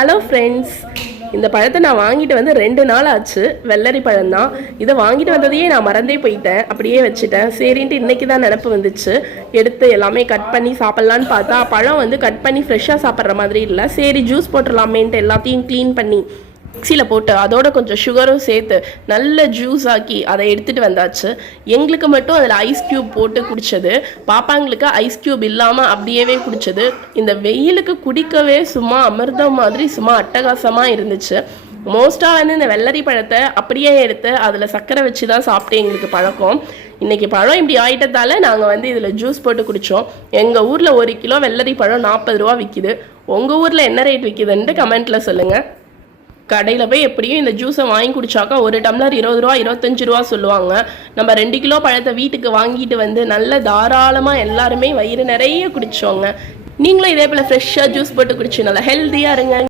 Hello friends, இந்த பழத்தை நான் வாங்கிட்டு வந்து 2 நாள் ஆச்சு. வெள்ளரி பழம் தான். இதை வாங்கிட்டு வந்ததையே நான் மறந்தே போயிட்டேன், அப்படியே வச்சுட்டேன். சரின்ட்டு இன்றைக்கி தான் நினப்பு வந்துச்சு. எடுத்து எல்லாமே கட் பண்ணி சாப்பிட்லான்னு பார்த்தா பழம் வந்து கட் பண்ணி ஃப்ரெஷ்ஷாக சாப்பிட்ற மாதிரி இல்லை. சரி ஜூஸ் போட்டுடலாமேன்ட்டு எல்லாத்தையும் க்ளீன் பண்ணி மிக்சியில் போட்டு அதோட கொஞ்சம் சுகரும் சேர்த்து நல்ல ஜூஸ் ஆக்கி அதை எடுத்துகிட்டு வந்தாச்சு. எங்களுக்கு மட்டும் அதில் ஐஸ் க்யூப் போட்டு குடித்தது, பாப்பாங்களுக்கு ஐஸ் க்யூப் இல்லாமல் அப்படியே குடித்தது. இந்த வெயிலுக்கு குடிக்கவே சும்மா அமிர்தம் மாதிரி சும்மா அட்டகாசமாக இருந்துச்சு. மோஸ்ட்டாக வந்து இந்த வெள்ளரி பழத்தை அப்படியே எடுத்து அதில் சர்க்கரை வச்சு தான் சாப்பிட்டு எங்களுக்கு பழக்கம். இன்றைக்கி பழம் இப்படி ஆயிட்டதால் நாங்கள் வந்து இதில் ஜூஸ் போட்டு குடித்தோம். எங்கள் ஊரில் 1 கிலோ வெள்ளரி பழம் 40 ரூபா விற்கிது. உங்கள் ஊரில் என்ன ரேட் விற்கிதுன்ட்டு கமெண்ட்டில் சொல்லுங்கள். கடையில் போய் எப்படியும் இந்த ஜூஸை வாங்கி குடிச்சாக்கா ஒரு டம்ளர் 20 ரூபா 25 ரூபா சொல்லுவாங்க. நம்ம 2 கிலோ பழத்தை வீட்டுக்கு வாங்கிட்டு வந்து நல்ல தாராளமாக எல்லாருமே வயிறு நிறைய குடிச்சோங்க. நீங்களும் இதே போல் ஃப்ரெஷ்ஷாக ஜூஸ் போட்டு குடிச்சு நல்லா ஹெல்த்தியாக இருங்க.